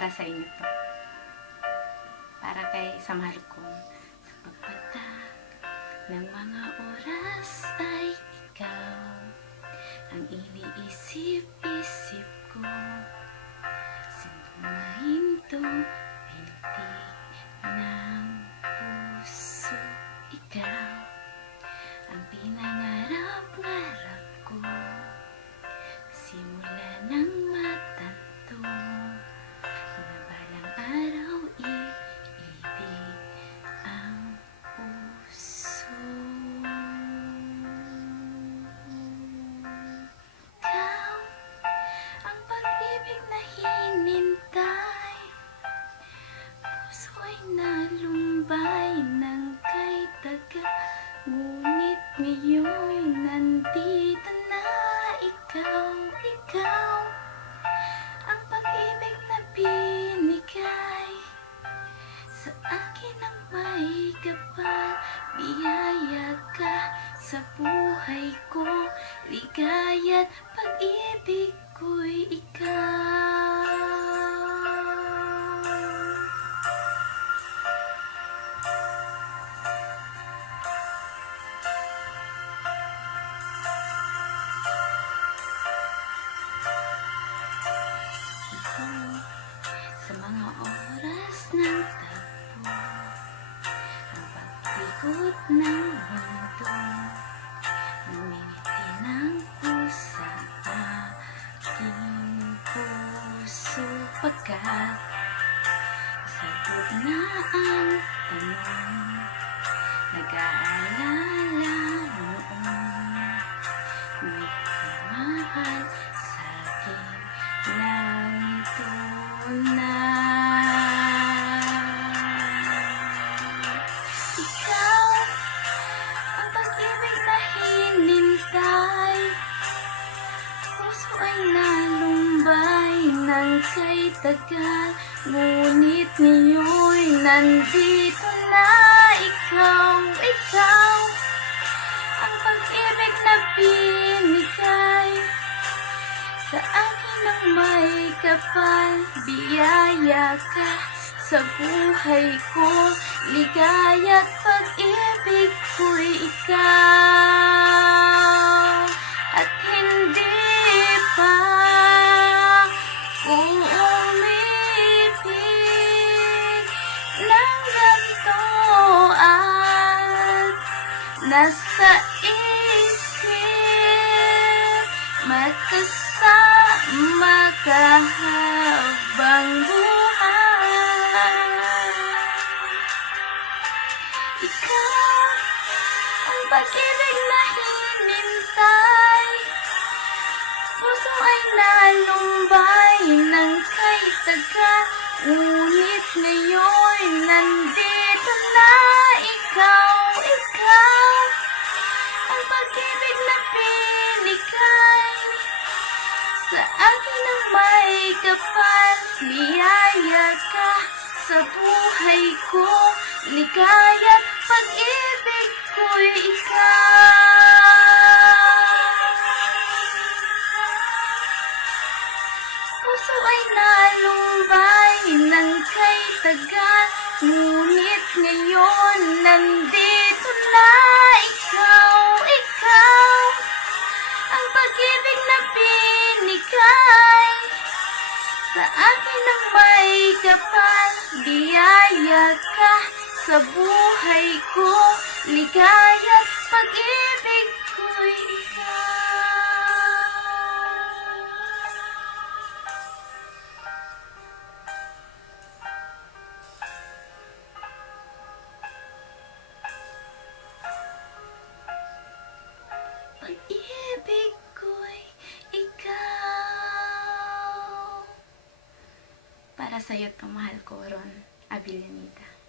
Para sa inyo to. Para kay sa mahal ko. Sa pagpatak ng mga oras ay ikaw ang iniisip-isip ko. Sintumahinto, hindi ng puso ikaw ang pinangarap-ngarap ko simula ng matanto nandito na ikaw, ikaw. Ang pag-ibig na binigay Sa akin ang may kapal Biyaya ka sa buhay ko Ligaya't pag-ibig ko'y ikaw pagkat sagot na ang tanong nag-aalala noon may kumahal sa akin ng tunay Ikaw nalumbay ng kay tagal Ngunit ngayon nandito na ikaw, ikaw. Ang pag-ibig na binigay Sa akin ang may kapal Biyaya ka sa buhay ko. Ligaya't pag-ibig ko'y ikaw At hindi pa umibig ng ganito at nasa isip magkasama ka habang buhay. Ikaw ang pag-ibig na hinintay Puso ay nalumbay ng kay taga. Ngunit ngayon nandito na ikaw, ikaw. Ang pag-ibig na binigay Sa akin ang may kapal Biyaya ka. Sa buhay ko Ligaya't Puso ay nalumbay ng kay tagal. Ngunit ngayon nandito na ikaw, ikaw. Ang pag-ibig na binigay Sa akin ang may kapal. Biyaya ka sa buhay ko Ligaya't Pag-ibig ikaw. Para sa'yo to mahal ko, Ron Abilianita